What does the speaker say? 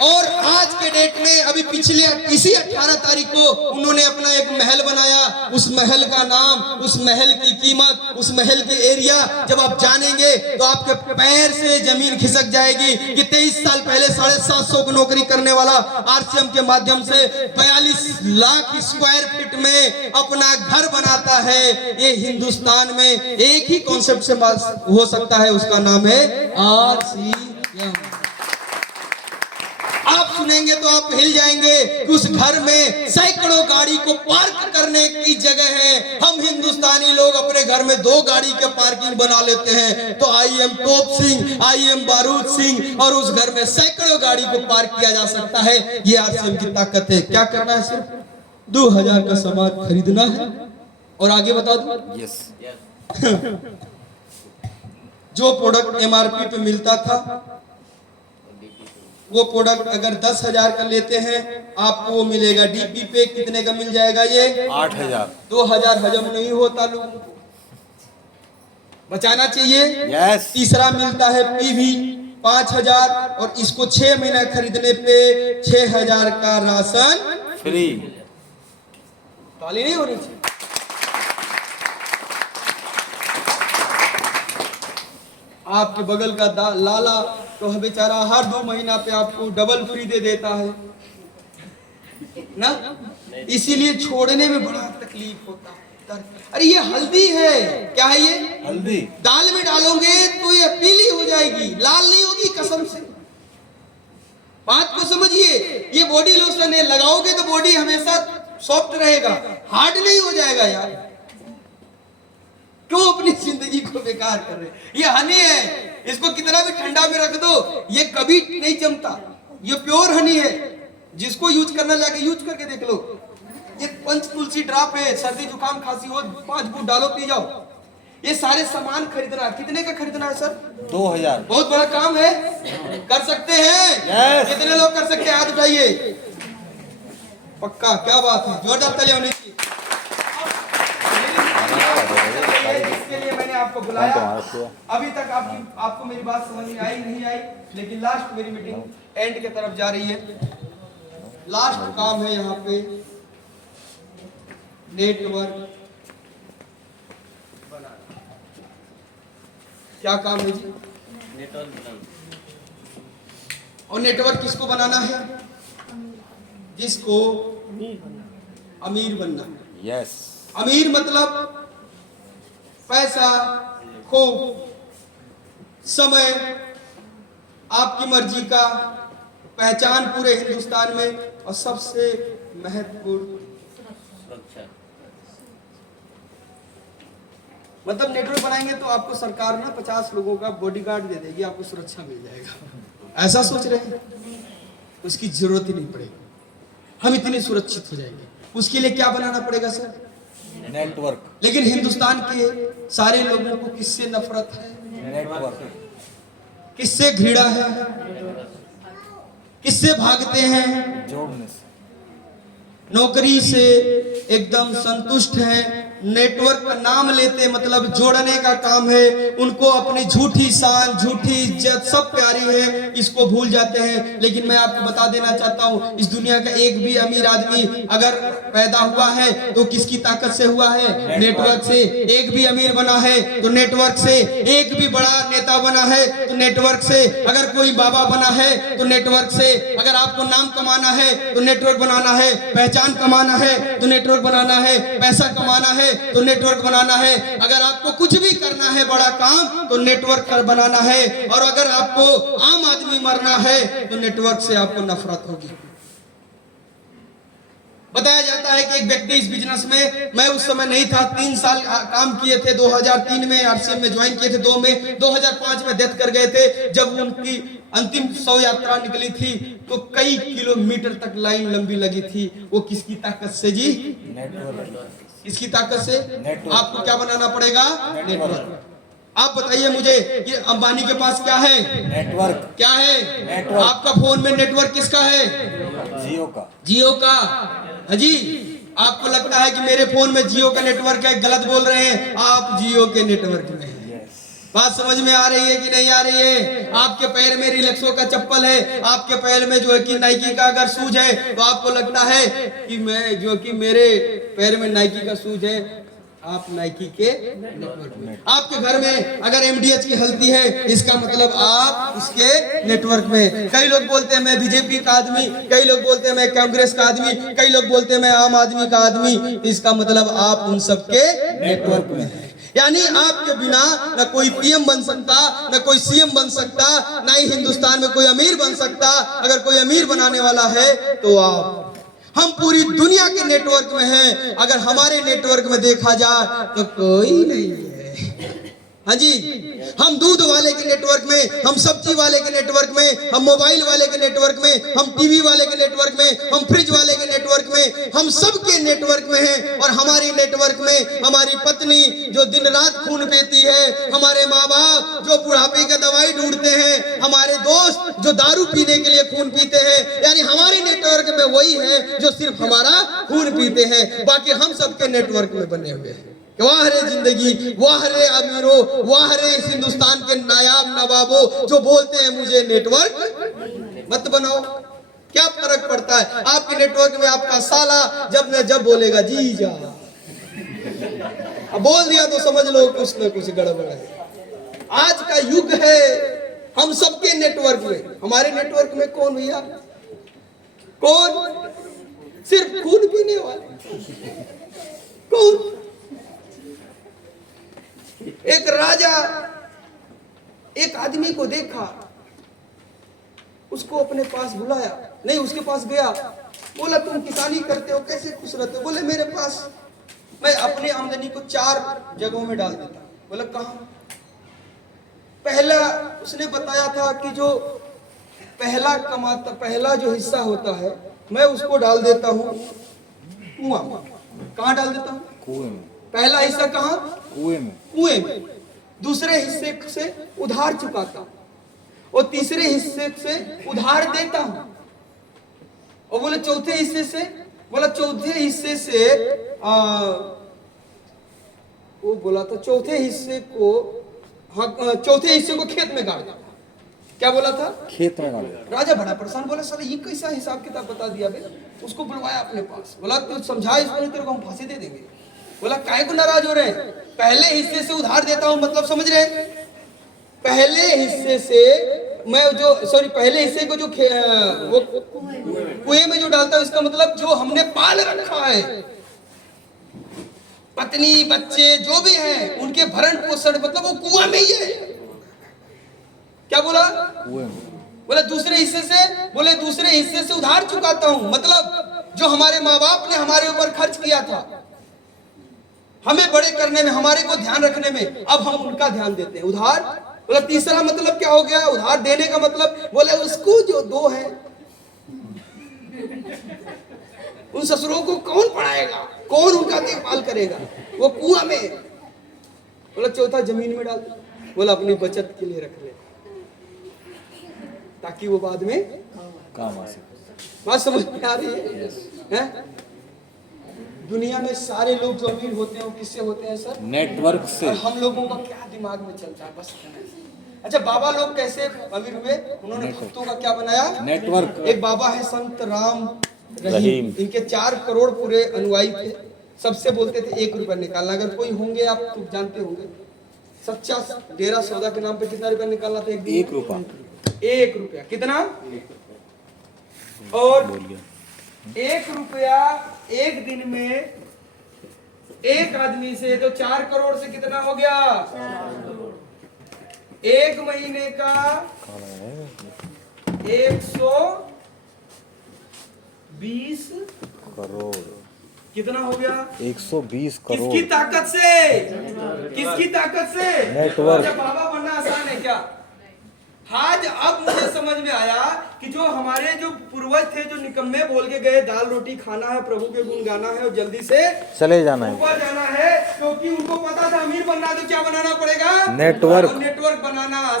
और आज के डेट में अभी पिछले इसी 18 तारीख को उन्होंने अपना एक महल बनाया। उस महल का नाम, उस महल की कीमत, उस महल के एरिया जब आप जानेंगे तो आपके पैर से जमीन खिसक जाएगी कि 23 साल पहले 750 को नौकरी करने वाला आरसीएम के माध्यम से 42 लाख स्क्वायर फीट में अपना घर बनाता है। ये हिंदुस्तान में एक ही कॉन्सेप्ट से हो सकता है, उसका नाम है आरसीएम। आप सुनेंगे तो आप हिल जाएंगे कि उस घर में सैकड़ों गाड़ी को पार्क करने की जगह है। हम हिंदुस्तानी लोग अपने घर में 2 गाड़ी के पार्किंग बना लेते हैं, तो आई एम तोप सिंह, आई एम बारूद सिंह, और उस घर में सैकड़ों गाड़ी को पार्क किया जा सकता है। ये आरसीएम की ताकत है। क्या करना है? सिर्फ 2000 का सामान खरीदना है। और आगे बता दूं, यस जो प्रोडक्ट एमआरपी पे मिलता था वो प्रोडक्ट अगर 10,000 का लेते हैं आपको वो मिलेगा डीपी पे कितने का मिल जाएगा? ये 8,000। 2,000 हजम नहीं होता, लोगों को बचाना चाहिए। यस। तीसरा मिलता है पीवी 5,000 और इसको 6 महीना खरीदने पे 6,000 का राशन फ्री। ताली नहीं होनी चाहिए। आपके बगल का लाला तो बेचारा हर 2 महीना पे आपको डबल फ्री दे देता है ना, इसीलिए छोड़ने में बड़ा तकलीफ होता है। अरे ये हल्दी है, क्या है ये? हल्दी। दाल में डालोगे तो ये पीली हो जाएगी, लाल नहीं होगी कसम से। बात को समझिए। ये बॉडी लोशन है, लगाओगे तो बॉडी हमेशा सॉफ्ट रहेगा, हार्ड नहीं हो जाएगा। यार क्यों अपनी जिंदगी को बेकार कर रहे? ये हनी है, इसको कितना भी ठंडा में रख दो ये कभी नहीं जमता। ये प्योर हनी है, जिसको यूज करना लगे यूज करके देख लो। ये पंच तुलसी ड्रॉप है, सर्दी जुकाम खांसी हो 5 बूंद डालो पी जाओ। ये सारे सामान खरीदना, कितने का खरीदना है सर? 2,000। बहुत बड़ा काम है, कर सकते हैं? यस। कितने लोग कर सकते हैं? हाथ उठाइए। पक्का? क्या बात है, जोरदार ताली होनी चाहिए। इसके लिए मैंने आपको बुलाया। अभी तक आपको मेरी बात समझ में आई नहीं आई, लेकिन लास्ट मेरी मीटिंग एंड के तरफ जा रही है। लास्ट काम है यहाँ पे नेटवर्क बनाना। क्या काम है जी? नेटवर्क बनाना। और नेटवर्क किसको बनाना है? जिसको अमीर बनना है। यस। अमीर मतलब पैसा, खूब, समय, आपकी मर्जी का, पहचान पूरे हिंदुस्तान में, और सबसे महत्वपूर्ण सुरक्षा। मतलब नेटवर्क बनाएंगे तो आपको सरकार ना 50 लोगों का बॉडीगार्ड दे देगी, आपको सुरक्षा मिल जाएगा। ऐसा सोच रहे हैं? उसकी जरूरत ही नहीं पड़ेगी, हम इतने सुरक्षित हो जाएंगे। उसके लिए क्या बनाना पड़ेगा सर? नेटवर्क। लेकिन हिंदुस्तान के सारे लोगों को किससे नफरत है? नेटवर्क। किससे घृणा है? किससे भागते हैं? जोड़ने से। नौकरी से एकदम संतुष्ट हैं। नेटवर्क का नाम लेते मतलब जोड़ने का काम है। उनको अपनी झूठी शान, झूठी इज्जत सब प्यारी है, इसको भूल जाते हैं। लेकिन मैं आपको बता देना चाहता हूँ, इस दुनिया का एक भी अमीर आदमी अगर पैदा हुआ है तो किसकी ताकत से हुआ है? नेटवर्क से। एक भी अमीर बना है तो नेटवर्क से। एक भी बड़ा नेता बना है तो नेटवर्क से। अगर कोई बाबा बना है तो नेटवर्क से। अगर आपको नाम कमाना है तो नेटवर्क बनाना है, पहचान कमाना है तो नेटवर्क बनाना है, पैसा कमाना है तो नेटवर्क बनाना है। अगर आपको कुछ भी करना है बड़ा काम तो नेटवर्क बनाना है। और अगर आपको आम आदमी मरना है तो नेटवर्क से आपको नफरत होगी। बताया जाता है कि एक व्यक्ति इस बिजनेस में, मैं उस समय नहीं था, 3 साल काम किए थे। 2003 में आरसीएम में ज्वाइन किए थे, 2 में 2005 में डेथ कर गए थे। जब उनकी अंतिम 100 यात्रा निकली थी तो कई किलोमीटर तक लाइन लंबी लगी थी। वो किसकी ताकत से जी? नेटवर्क। किसकी ताकत से? नेटवर्क। आपको क्या बनाना पड़ेगा? नेटवर्क। आप बताइए मुझे कि अंबानी के पास क्या है? नेटवर्क। क्या है? नेटवर्क। आपका फोन में नेटवर्क किसका है? जियो का। जियो का। जी, आपको लगता है कि मेरे फोन में जियो का नेटवर्क है, गलत बोल रहे हैं, आप जियो के नेटवर्क में हैं। बात समझ में आ रही है कि नहीं आ रही है? आपके पैर में रिलैक्सो का चप्पल है, आपके पैर में जो है कि नाइकी का अगर शूज है, तो आपको लगता है कि मैं जो कि मेरे पैर में नाइकी का शूज है, आप नाइकी के नेटवर्क में। आपके घर में अगर एमडीएच की हल्दी है, इसका मतलब आप उसके नेटवर्क में। कई लोग बोलते हैं मैं बीजेपी का आदमी, कई लोग बोलते हैं मैं कांग्रेस का आदमी, कई लोग बोलते हैं मैं आम आदमी का आदमी, इसका मतलब आप उन सबके नेटवर्क में हैं। यानी आपके बिना न कोई पीएम बन सकता, न कोई सीएम बन सकता, न ही हिंदुस्तान में कोई अमीर बन सकता। अगर कोई अमीर बनाने वाला है तो आप। हम पूरी दुनिया के नेटवर्क में हैं। अगर हमारे नेटवर्क में देखा जाए तो कोई नहीं है। हाँ जी, हम दूध वाले के नेटवर्क में, हम सब्जी वाले के नेटवर्क में, हम मोबाइल वाले के नेटवर्क में, हम टीवी वाले के नेटवर्क में, हम फ्रिज वाले के नेटवर्क में, हम सब के नेटवर्क में हैं। और हमारी नेटवर्क में हमारी पत्नी जो दिन रात खून पीती है, हमारे माँ बाप जो बुढ़ापे की दवाई ढूंढते हैं, हमारे दोस्त जो दारू पीने के लिए खून पीते हैं, यानी हमारे नेटवर्क में वही है जो सिर्फ हमारा खून पीते हैं। बाकी हम सबके नेटवर्क में बने हुए हैं। वाह रे जिंदगी, वाह रे अमीरों, वाह रे इस हिंदुस्तान के नायाब नवाबों जो बोलते हैं मुझे नेटवर्क मत बनाओ। क्या फर्क पड़ता है? आपके नेटवर्क में आपका साला जब न जब बोलेगा जी जा, अब बोल दिया तो समझ लो कुछ न कुछ गड़बड़ है। आज का युग है, हम सबके नेटवर्क में। हमारे नेटवर्क में कौन भैया? कौन? सिर्फ खून पीने वाले। कौन? एक राजा एक आदमी को देखा, उसको अपने पास बुलाया, नहीं उसके पास गया, बोला तुम किसानी करते हो, कैसे खुश रहते हो? बोले मेरे पास मैं अपनी आमदनी को 4 जगहों में डाल देता। बोला कहाँ? पहला उसने बताया था कि जो पहला जो हिस्सा होता है मैं उसको डाल देता हूँ कुआं में। कहाँ डाल देता हूँ? कुएं में। पहला हिस्सा कहाँ? कुएं में। कुएं में। दूसरे हिस्से से उधार चुकाता हूं और तीसरे हिस्से से उधार देता हूं। और बोले चौथे हिस्से से? बोला चौथे हिस्से से वो बोला था चौथे हिस्से को खेत में गाड़ देता। क्या बोला था? खेत में गाड़ देता। राजा बड़ा परेशान, बोला सर ये कैसा हिसाब किताब बता दिया बे? उसको बुलवाया अपने पास, बोला तू समझा इसको नहीं तेरे को हम फांसी दे देंगे। बोला काहे को नाराज हो रहे हैं? पहले हिस्से से उधार देता हूं, मतलब समझ रहे हैं? पहले हिस्से से मैं जो पहले हिस्से को जो वो कुएं में जो डालता हूं, इसका मतलब जो हमने पाल रखा है, पत्नी बच्चे जो भी हैं उनके भरण पोषण, मतलब वो कुआं में ही है। क्या बोला? कुएं में। बोले दूसरे हिस्से से? बोले दूसरे हिस्से से उधार चुकाता हूं, मतलब जो हमारे माँ बाप ने हमारे ऊपर खर्च किया था, हमें बड़े करने में, हमारे को ध्यान रखने में, अब हम उनका ध्यान देते हैं। उधार। बोला तीसरा मतलब क्या हो गया? उधार देने का मतलब? बोले उसको जो 2 है उन ससुरों को कौन पढ़ाएगा, कौन उनका देखभाल करेगा? वो कुआं में। बोला चौथा जमीन में डाल। बोला अपनी बचत के लिए रख ले ताकि वो बाद में काम आ सके। बात समझ में आ रही है? दुनिया में सारे लोग जो अमीर होते हैं वो किससे होते हैं सर? नेटवर्क से। और हम लोगों का क्या दिमाग में चलता है? बस अच्छा, बाबा लोग कैसे अमीर हुए? उन्होंने भक्तों का क्या बनाया? नेटवर्क। एक बाबा है संत राम रहीम, इनके 4 करोड़ पूरे अनुयायी थे। सबसे बोलते थे 1 रुपया निकालना। अगर कोई होंगे आप तो जानते होंगे, सच्चा डेरा सौदा के नाम पे कितना रुपया निकालना था? 1 रुपया। 1 रुपया कितना? और 1 रुपया एक दिन में एक आदमी से तो 4 करोड़ से कितना हो गया? 1 महीने का 120 करोड़। कितना हो गया? 120 करोड़। किसकी ताकत से? किसकी ताकत से? नेटवर्क। अच्छा, बाबा बनना आसान है क्या? आज अब मुझे समझ में आया कि जो हमारे जो पूर्वज थे, जो निकम्मे बोल के गए दाल रोटी खाना है, प्रभु के गुण गाना है और जल्दी से चले जाना है, ऊपर जाना है, क्योंकि उनको पता था अमीर बनना है तो क्या बनाना पड़ेगा? नेटवर्क। नेटवर्क बनाना